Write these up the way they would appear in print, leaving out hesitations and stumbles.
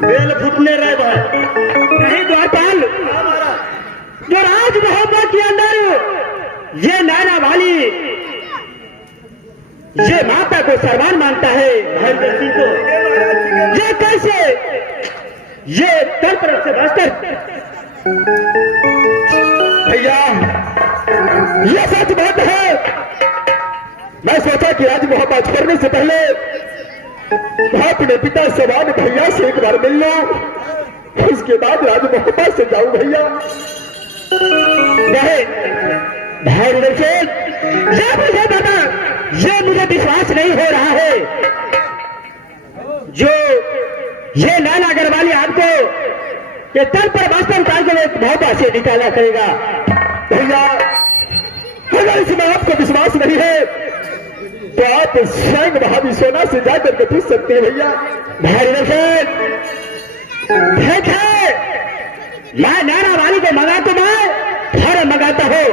Bell फुटने रहे भाई नहीं द्वारपाल, जो राज मोहब्बत के अंदर ये नैना वाली ये माता को सरवान मानता है भाई दर्शी को, ये कैसे ये तर तरफ से बस्तर भैया ये सच बात है। मैं सोचा कि राज मोहब्बत करने से पहले अपने पिता सवान भैया से एक बार मिल लो, उसके बाद राज मोहब्बत से जाऊं भैया। नहीं भाई ये मुझे बता, ये मुझे विश्वास नहीं हो रहा है जो ये नैना अग्रवाली आपको ये तल पर बस्तर उतार के मोहब्बत से निकाला करेगा। भैया अगर इसमें आपको विश्वास नहीं है तो आप स्वयं भाभी सोना से जाकर के पूछ सकते हैं भैया। भाई देखे मैं नैना वाली को मंगा तो मैं फौरन मंगाता हूं।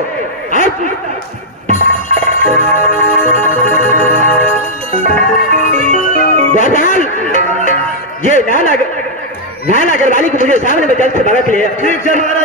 गोपाल ये नैना अग्रवाली को मुझे सामने में जल्द से भगत लिया। ठीक है हमारा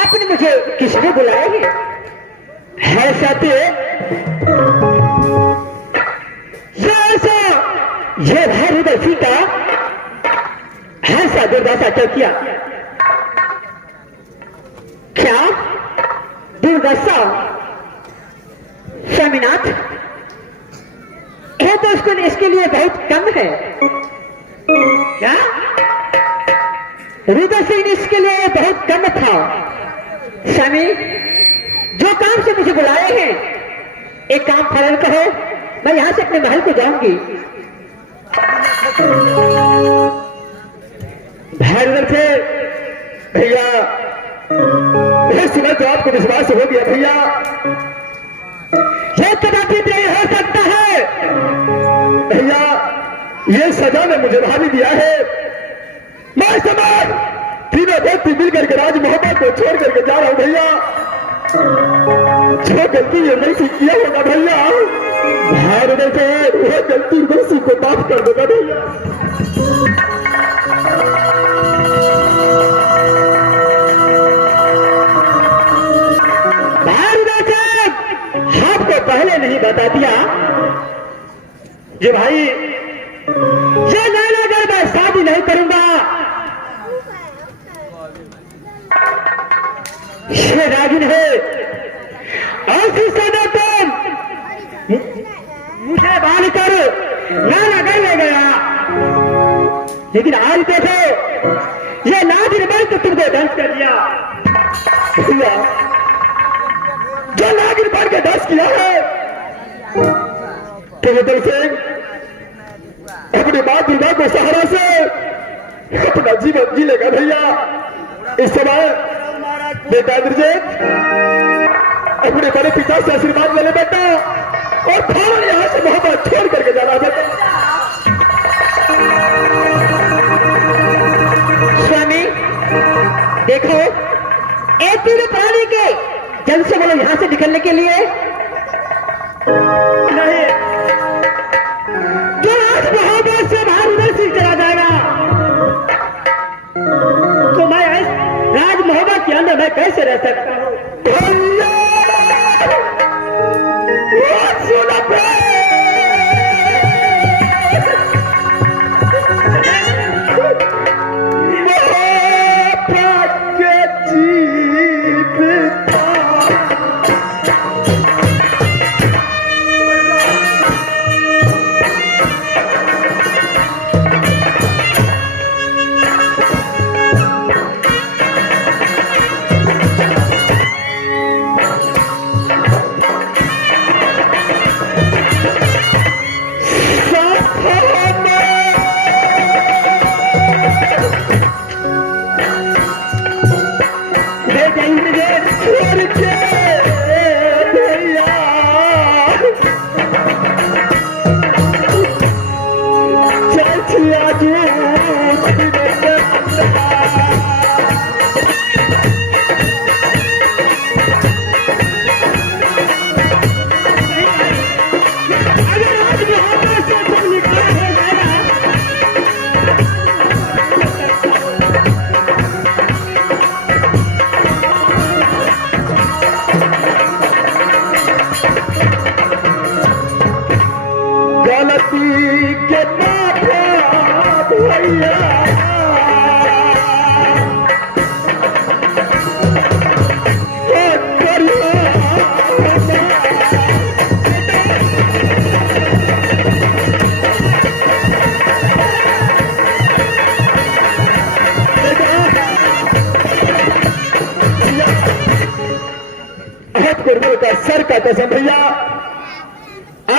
आपने मुझे किसने बुलाया है सत्य ये भाई उदयसी का ऐसा दुर्दशा क्यों किया? क्या दुर्दशा स्वामीनाथ? ये तो इसके लिए बहुत कम है। क्या हृदय सिंह इसके लिए बहुत कम था। स्वामी जो काम से मुझे बुलाए हैं एक काम फौरन कहो, मैं यहां से अपने महल को जाऊंगी। भैरव से भैया सुना तो आपको विश्वास हो गया भैया, ये कदाचित नहीं हो सकता है भैया। ये सजा ने मुझे भाभी दिया है, मैं समाज तीनों व्यक्ति मिलकर के राज मोहब्बत को छोड़ करके जा रहा हूं भैया। जो गलती ये नहीं किया होगा भैया, भारत से वो गलती उसी को माफ कर देगा भैया। भारत से आपको पहले नहीं बता दिया कि भाई ये नैना अगर मैं शादी नहीं करूंगा, ये रागिन है और समय तुम मुझे बांध कर नैना कर ले गया, लेकिन आज देखो ये नागिन बन तो तुमको दंश कर दिया भैया। जो नागिन बन के दंश किया है तो दिल से अपनी मां दुर्गा को सहारा से अपना जीवन जी लेगा भैया। इस समय बेटा इंद्रजीत अपने बड़े पिता से आशीर्वाद ले ले बेटा, और फौरन यहां से मोहब्बत छोड़ करके जाना बेटा। स्वामी देखो एक तीन प्राणी के जल्द से बोलो यहां से निकलने के लिए नहीं, जो आज मोहब्बत से बाहर उधर से चला जाएगा तो मैं राज मोहब्बत के अंदर मैं कैसे रह सकता हूं?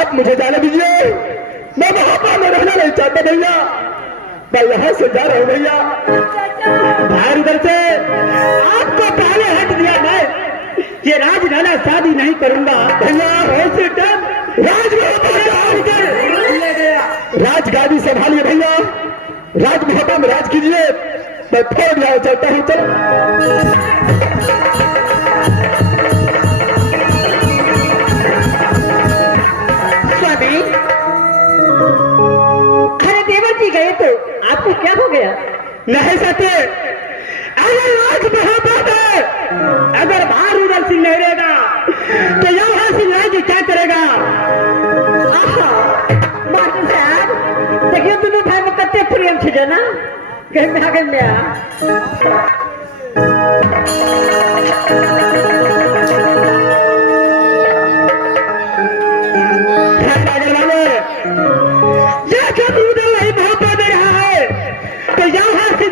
आप मुझे जाने दीजिए, मैं वहां में रहना नहीं चाहता भैया, मैं यहाँ से जा रहा हूँ भैया। बाहर इधर से आपको पहले हट दिया मैं कि राजनाला शादी नहीं करूंगा भैया। ऐसे टाइम राजगादी संभालिए भैया, राजमहल में राज कीजिए, मैं फोन यहाँ चलता हूँ। चल स्वामी, अरे देवर जी गए तो आपको क्या हो गया? नहीं सकते, अरे राजमहल है, अगर बाहर उधर सिंह नहीं रहेगा तो यहाँ सिंह राज्य क्या करेगा? मास्टर साहब देखिए दोनों भाई में कते प्रेम छे ना, कहीं में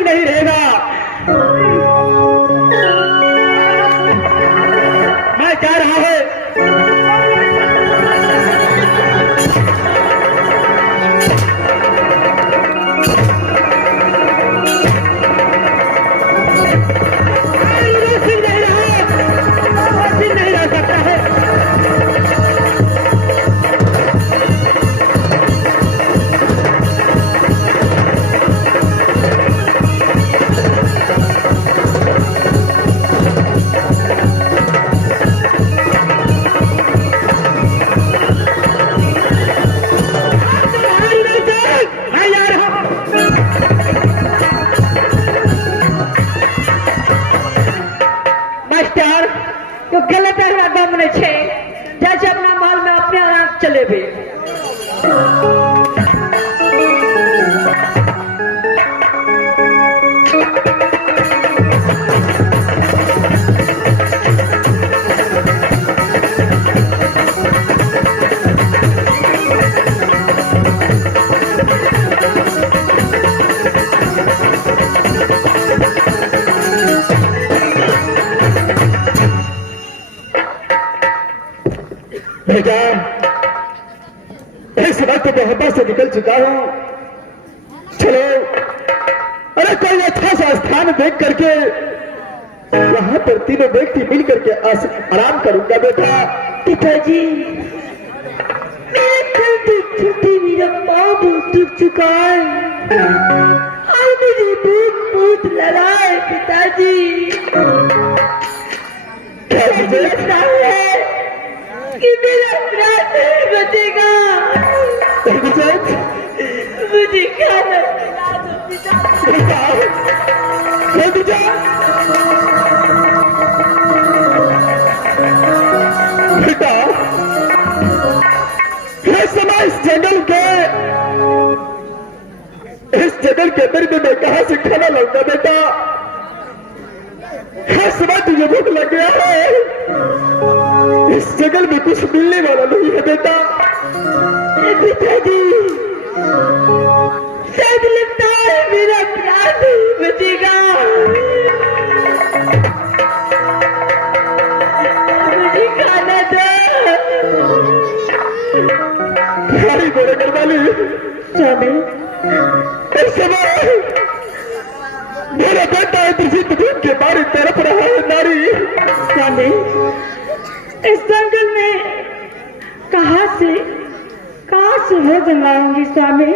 नहीं रहेगा। मैं जा रहा है, नहीं रह सकता है। तो गलत दम नहीं छे, जैसे अपना माल में अपने आराम चले भी। बेटा इस वक्त मोहब्बत से निकल चुका हूं, चलो अरे कोई अच्छा सा स्थान देख करके यहाँ पर तीनों व्यक्ति मिल करके आराम करूंगा बेटा। पिताजी मेरे छुट्टी मेरा पाँव बहुत दुख चुका है और मेरी भूख बहुत लड़ा है पिताजी। क्या लगता है कि मेरा प्राण नहीं बचेगा, मुझे खाना खिला दो पिताजी। बेटा इस समय इस जंगल के अंदर में मैं कहां से खाना लाऊंगा बेटा? इस समय तुझे भूख लग गया है, इस जंगल में कुछ मिलने वाला नहीं है बेटा। पिताजी शायद लगता है मेरा प्राण नहीं बचेगा, मुझे खाना दो। भाई मेरे घर वाली स्वामी इस समय मेरा बेटा इंद्रजीत भूख के मारे तरफ रहा है नारी। स्वामी इस जंगल में कहाँ से भोजन लाऊंगी स्वामी?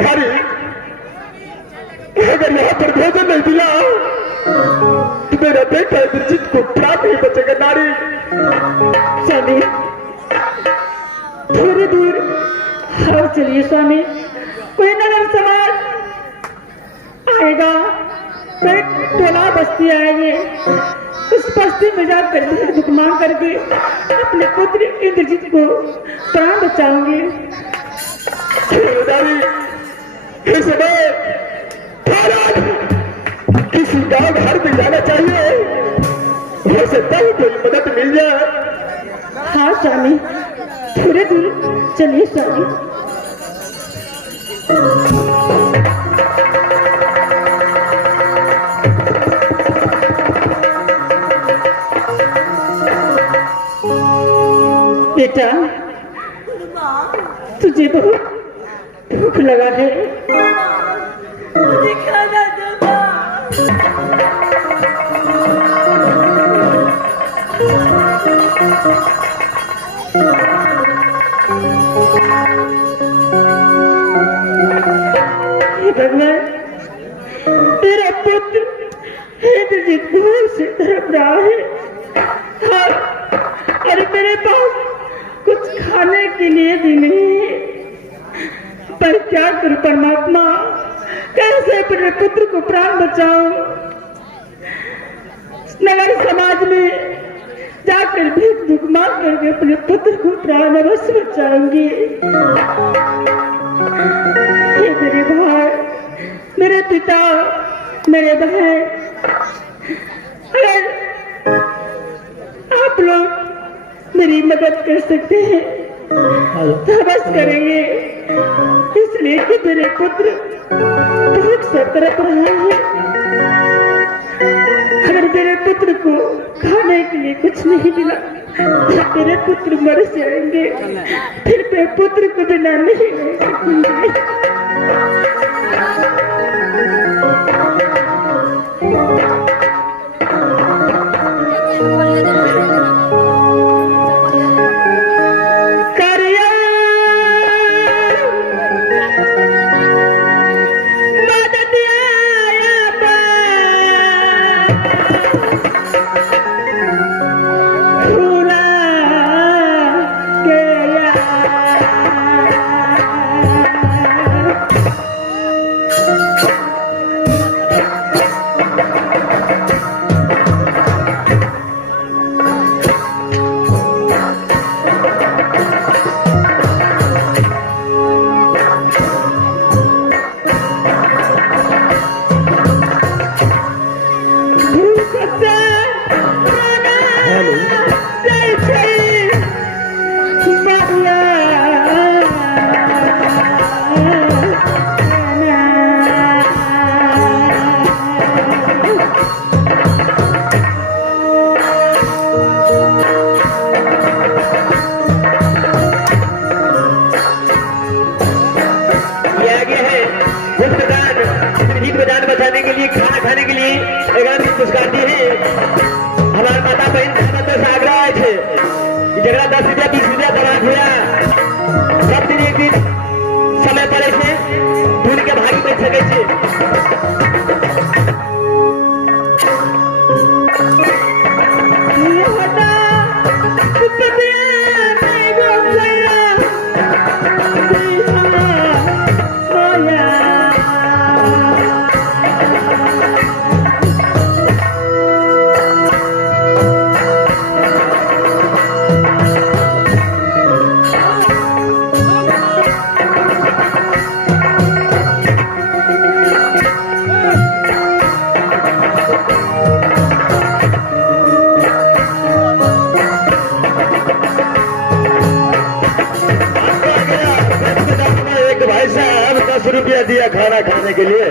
नारी अगर यहाँ पर भोजन नहीं मिला तो मेरा बेटा इंद्रजीत को प्राण नहीं बचेगा नारी। स्वामी थोड़ी दूर और चलिए स्वामी, कोई नगर समाज आएगा, कोई टोला बस्ती आएंगे, उस बस्ती में जाकर दुख मांग करके अपने पुत्र इंद्रजीत को प्राण बचाऊंगी। इस समय किसी गांव घर में जाना चाहिए, हो सकता है कोई मदद मिल जाए। हाँ स्वामी थोड़े दूर चलिए स्वामी। बेटा तुझे बहुत भूख लगा है। मुझे खाना दो माँ। हे भगवान, तेरा पुत्र इंद्रजीत घोर से तड़प रहा है। हाँ, और मेरे पास कुछ खाने के लिए भी नहीं है। पर क्या करूं परमात्मा, कैसे अपने पुत्र को प्राण बचाऊं? नगर समाज में जाकर भीख भूख मांग करके अपने पुत्र को प्राण अवश्य बचाऊंगी। हे मेरे भाई, मेरे पिता, मेरे बहन, अगर आप लोग मेरी मदद कर सकते हैं तो बस करेंगे, इसलिए कि मेरे पुत्र बहुत सतर्क रहे हैं। अगर मेरे पुत्र को खाने के लिए कुछ नहीं मिला तो मेरे पुत्र मर जाएंगे, फिर मैं पुत्र को बिना नहीं रह सकूंगी। खाना खाने के लिए एक पुरस्कार दिए हैं। हमारे माता बहन से आग्रह आए थे कि जगह 10 रुपया 20 रुपया दवा दिया, सब दिन एक दिन समय पड़े थे ढूंढ के भागी बैठ सके थे। रुपया दिया खाना खाने के लिए।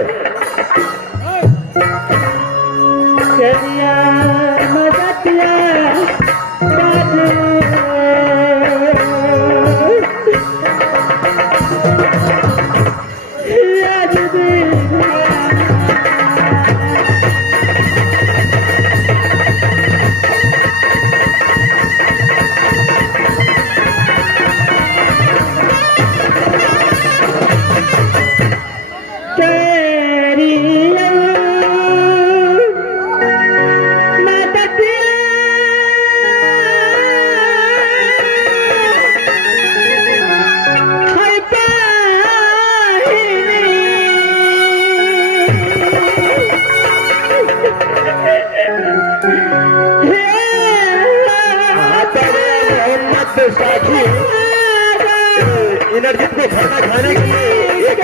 इंद्रजीत को खाना खाने के लिए एक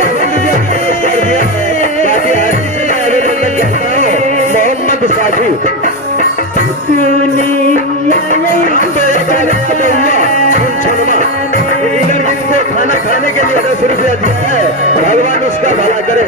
मोहम्मद साथी इंद्रजीत को खाना खाने के लिए 10 रुपया दिया है। भगवान उसका भला करे।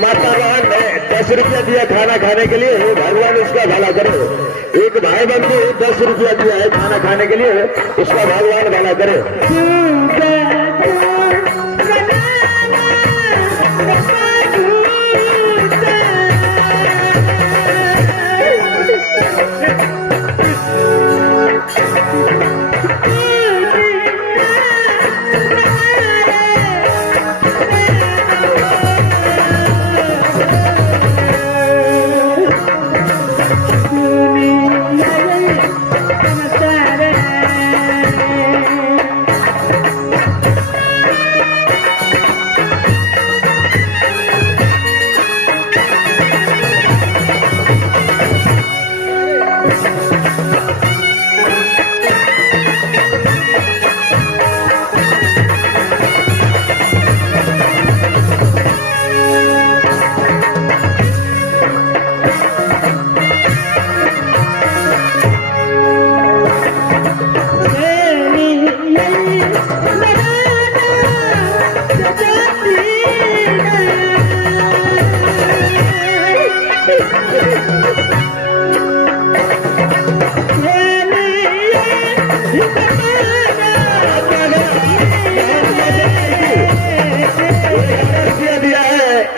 माता बहन ने 10 रुपया दिया खाना खाने के लिए, भगवान उसका भला करे। एक भाई बंधु 10 रुपया दिया है खाना खाने के लिए, उसका भगवान भला करे।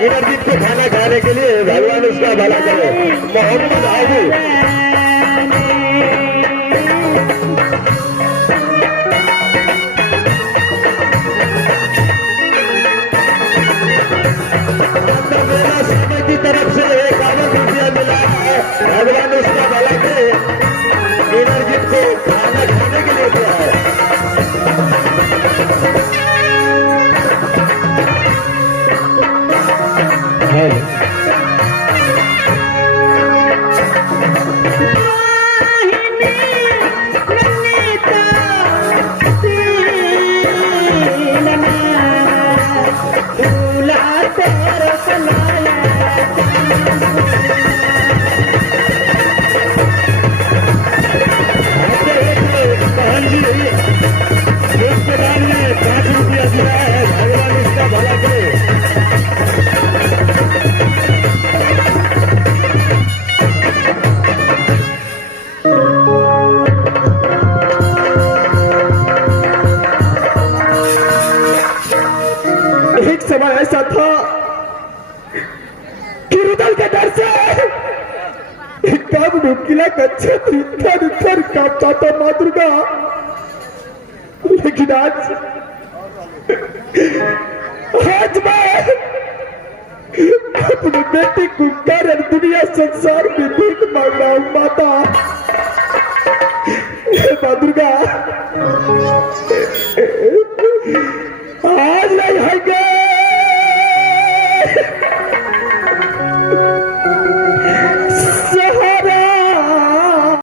इंद्रजीत को खाना खाने के लिए, भगवान उसका भला करे। मोहम्मद आबू की तरफ से 51 रुपया मिला है, भगवान उसका भला करे। इंद्रजीत को खाना खाने के लिए दिया है। रिश्तेदार ने 5 रुपया दिया है, भगवान इसका भला करे। एक समय ऐसा था कि रुदल के डर से कब नुकीला का क्षेत्र इधर उधर कांपता था माँ दुर्गा। लेकिन आज मैं अपने बेटे को कारण दुनिया संसार में भीख मांग रहा हूँ माता। माँ दुर्गा